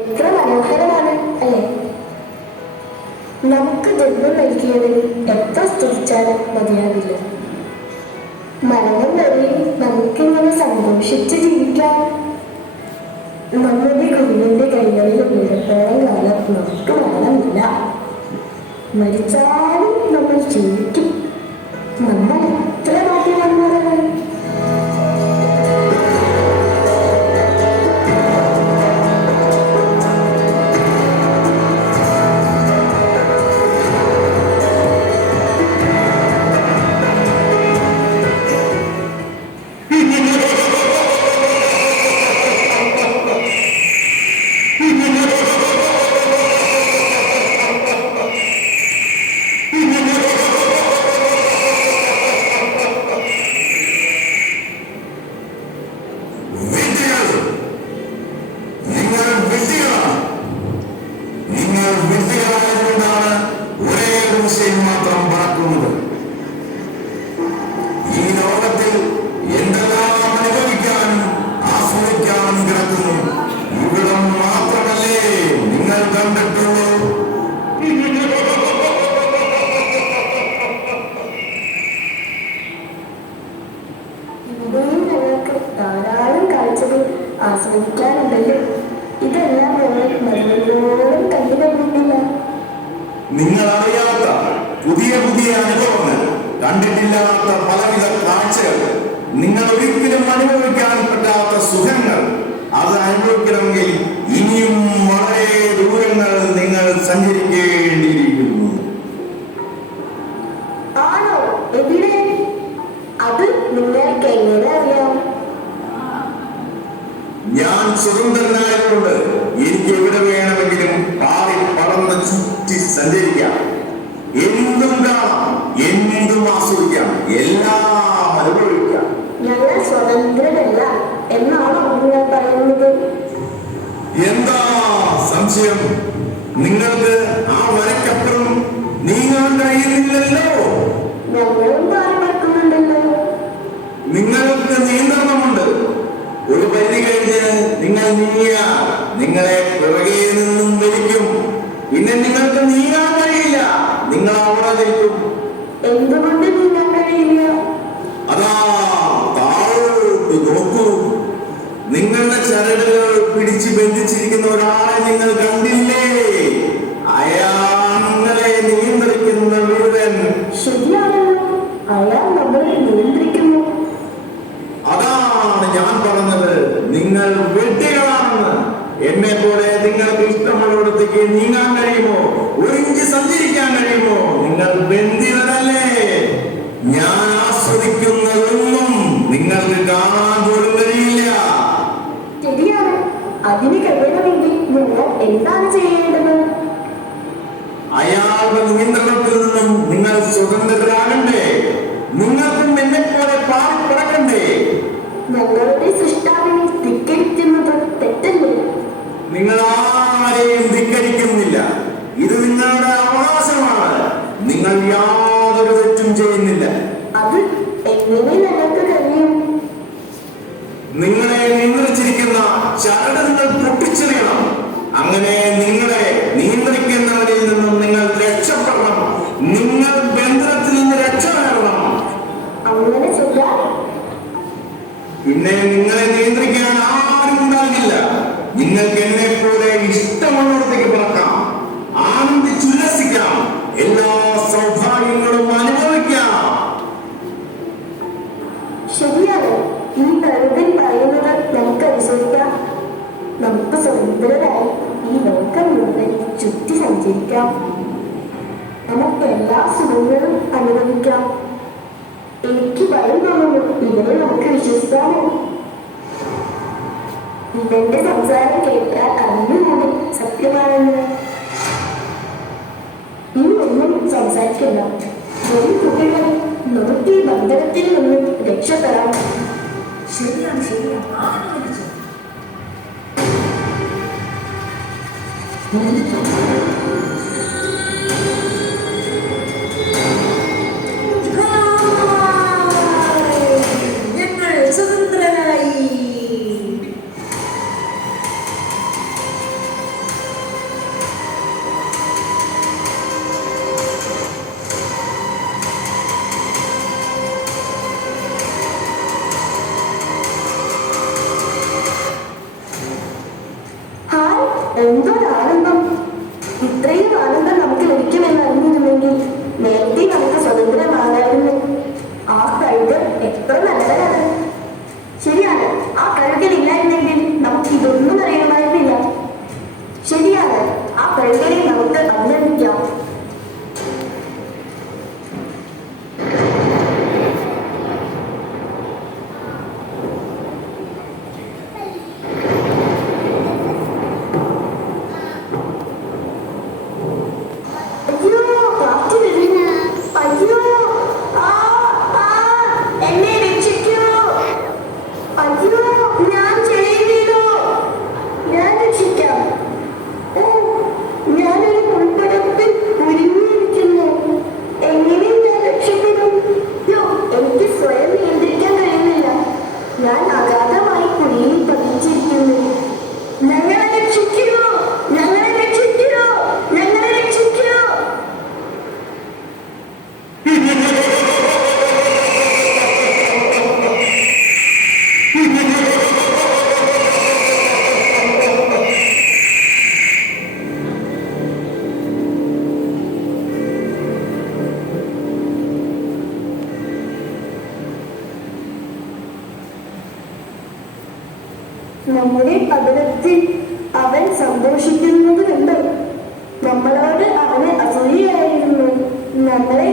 എത്ര മനോഹരമാണ് അല്ലേ? നമുക്ക് ജന്മം നൽകിയതിന് എത്ര സ്തുതിച്ചാലും മതിയാകില്ല. മരണം വരെ നമുക്കിങ്ങനെ സന്തോഷിച്ച് ജീവിക്കാം. നമ്മുടെ കുഞ്ഞിന്റെ കൈകളിൽ വീഴത്തോളം കാലം നമുക്ക് മരണമില്ല. മരിച്ചാലും നമ്മൾ ജീവിക്കും. നമ്മൾ എത്ര ഭാഗ്യവാന്മാരാണ്. ധാരാളം കാഴ്ചകൾ ആസ്വദിക്കാനുണ്ടല്ലോ. ഇതെല്ലാം മരുന്നോളം കണ്ടു കഴിഞ്ഞിട്ടില്ല. നിങ്ങൾ അറിയാത്ത പുതിയ പുതിയ അനുഭവങ്ങൾ, കണ്ടിട്ടില്ലാത്ത പലവിധ കാഴ്ചകൾ, നിങ്ങൾ ഒരിക്കലും അനുഭവിക്കാൻ പറ്റാത്ത സുഖങ്ങൾ, അത് അനുഭവിക്കണമെങ്കിൽ ഇനിയും വളരെ ദൂരങ്ങൾ നിങ്ങൾ സഞ്ചരിക്കേണ്ടിയിരിക്കുന്നു. ആണോ? എവിടെ? അത് നിങ്ങൾക്ക് എങ്ങനെ അറിയാം? ഞാൻ സ്വതന്ത്രനായതുകൊണ്ട് എനിക്ക് എവിടെ വേണമെങ്കിലും പാറി പറന്ന് ചുറ്റി സഞ്ചരിക്കാം. എന്തും കാണാം, എന്തും ആസ്വദിക്കാം, എല്ലാം അനുഭവിക്കാം. ഞങ്ങൾ സ്വതന്ത്രരല്ല എന്നാണോ നിങ്ങൾ പറയുന്നത്? എന്താ സംശയം? നിങ്ങൾക്ക് ആ വരക്കപ്പുറം നീങ്ങാൻ കഴിയുന്നില്ലല്ലോ. ഞങ്ങളും പാറി പറക്കുന്നുണ്ടല്ലോ. നിങ്ങൾക്ക് നിയന്ത്രണമുണ്ട്. ഒരു പരിധി കഴിഞ്ഞ് നിങ്ങൾ നീങ്ങിയ നിങ്ങളെ പിറകെ നിന്നും വലിക്കും. പിന്നെ നിങ്ങൾക്ക് നീങ്ങാൻ കഴിയില്ല, നിങ്ങൾ അവിടെ നിൽക്കും. എന്തുകൊണ്ട് നീങ്ങാൻ കഴിയില്ല? അതാ താഴോട്ട് നോക്കൂ. നിങ്ങളുടെ ചരടുകൾ പിടിച്ചു ബന്ധിച്ചിരിക്കുന്ന ഒരാളെ നിങ്ങൾ കണ്ടില്ലേ? അയാൾ നിങ്ങളെ നിയന്ത്രിക്കുന്ന മുഴുവൻ. ശരിയാണല്ലോ, അയാൾ നമ്മളെ നിയന്ത്രിക്കുന്നു. അതാണ് ഞാൻ പറഞ്ഞത്, നിങ്ങൾ വെട്ടികളാണെന്ന്. എന്നെ പോലെ നിങ്ങൾക്ക് ഇഷ്ടമുള്ളിടത്തേക്ക് നീങ്ങാൻ കഴിയുമോ? ഒരു ഇഞ്ച് സഞ്ചരിക്കാൻ കഴിയുമോ? നിങ്ങൾ ബന്ധിതരല്ലേ. ഞാൻ ആസ്വദിക്കുന്നതൊന്നും നിങ്ങൾക്ക് കാണാൻ പോലും കഴിയില്ല. ശരിയാണ്. അതിന് കഴിയണമെങ്കിൽ നിങ്ങൾ എന്താണ് ചെയ്യേണ്ടത്? അയാളുടെ നിയന്ത്രണത്തിൽ നിന്നും നിങ്ങൾ സ്വതന്ത്രരാകണ്ടേ? നിങ്ങൾക്കും എന്നെ പോലെ പാറി പറക്കണ്ടേ? ഞങ്ങളുടെ സൃഷ്ടാവിനെ ധിക്കരിക്കുന്നത് തെറ്റല്ലേ? നിങ്ങൾ ആരെയും ധിക്കരിക്കുന്നില്ല. ഇത് നിങ്ങളുടെ അവകാശമാണ്. നിങ്ങൾ യാതൊരു തെറ്റും ചെയ്യുന്നില്ല. അത് എങ്ങനെ ഞങ്ങൾക്ക് കഴിയും? നിങ്ങളെ നിയന്ത്രിച്ചിരിക്കുന്ന ചരട് നിങ്ങൾ പൊട്ടിച്ചെറിയണം. അങ്ങനെ നിങ്ങളെ നിയന്ത്രിക്കുന്നവരിൽ നിന്നും നിങ്ങൾ രക്ഷപ്പെടണം. നിങ്ങൾ ബന്ധനത്തിൽ നിന്ന് രക്ഷ നേടണം. അങ്ങനെ ചെയ്താൽ പിന്നെ നിങ്ങളെ നിയന്ത്രിക്കാൻ ആരും ഉണ്ടാകില്ല. നിങ്ങൾക്ക് എന്നെ പോലെ ഇഷ്ടമുള്ളിടത്തേക്ക് പറക്കാം, ആനന്ദിച്ചുല്ലസിക്കാം, എല്ലാ സൗഭാഗ്യങ്ങളും അനുഭവിക്കാം. ശരിയാണ്. ഈ പ്രകൃതി പറയുന്നത് നമുക്ക് അനുസരിക്കാം. നമുക്ക് സ്വതന്ത്രരായി ഈ ലോകം മുഴുവൻ ചുറ്റി സഞ്ചരിക്കാം. നമുക്ക് എല്ലാ സുഖങ്ങളും അനുഭവിക്കാം. എനിക്ക് ഭയം തോന്നുന്നു. ഇതിനെ നമുക്ക് വിശ്വസിക്കാമോ? ഇവന്റെ സംസാരം കേട്ടാൽ അറിഞ്ഞുകൂടി സത്യമാണെന്ന്. ഇനി ഒന്നും സംസാരിക്കില്ല. ഒരു കുട്ടികളെ നമുക്ക് ഈ ബന്ധനത്തിൽ നിന്നും രക്ഷപ്പെടാം. ശരിയാണ്, ശരിയാണ്. ആലോചിച്ചു. ഞങ്ങൾ സ്വതന്ത്രരായി. എന്തൊരാനന്ദം! ഇത്രയും ആനന്ദം നമുക്ക് ലഭിക്കുമെന്ന് അറിഞ്ഞിരുന്നെങ്കിൽ നേരത്തെ നമുക്ക് സ്വതന്ത്രമാകായിരുന്നു. ആ കഴിവ് എത്ര നല്ലതാണ്! ശരിയാണ്, ആ കഴിവുകളില്ലായിരുന്നെങ്കിൽ നമുക്ക് ഇതൊന്നും അറിയുമായിരുന്നില്ല. ശരിയാണ്, ആ കഴിവുകളെ നമുക്ക് അഭിനന്ദിക്കാം. അയ്യോ, കാറ്റ് വരുന്നു. അയ്യോ, ആ, ആ, എന്നെ രക്ഷിക്കൂ. അയ്യോ, ഞാൻ ചെയ്തില്ലോ. ഞാൻ രക്ഷിക്കാം. ഓ, ഞാനൊരു മുൾപ്പടപ്പിൽ കുരുങ്ങിയിരിക്കുന്നു. എങ്ങനെ ഞാൻ രക്ഷപ്പെടും? യ്യോ, എനിക്ക് സ്വയം നിയന്ത്രിക്കാൻ കഴിയുന്നില്ല. ഞാൻ അഗാധമായി കുഴിയിൽ പതിച്ചിരിക്കുന്നു. ഞങ്ങളെ രക്ഷിക്കൂ, ഞങ്ങളെ രക്ഷിക്കൂ, ഞങ്ങളെ രക്ഷിക്കൂ. നമ്മുടെ പതനത്തിൽ അവൻ സന്തോഷിക്കുന്നത് കണ്ട് നമ്മളോട് അവന് അസൂയയായിരുന്നു. നമ്മളെ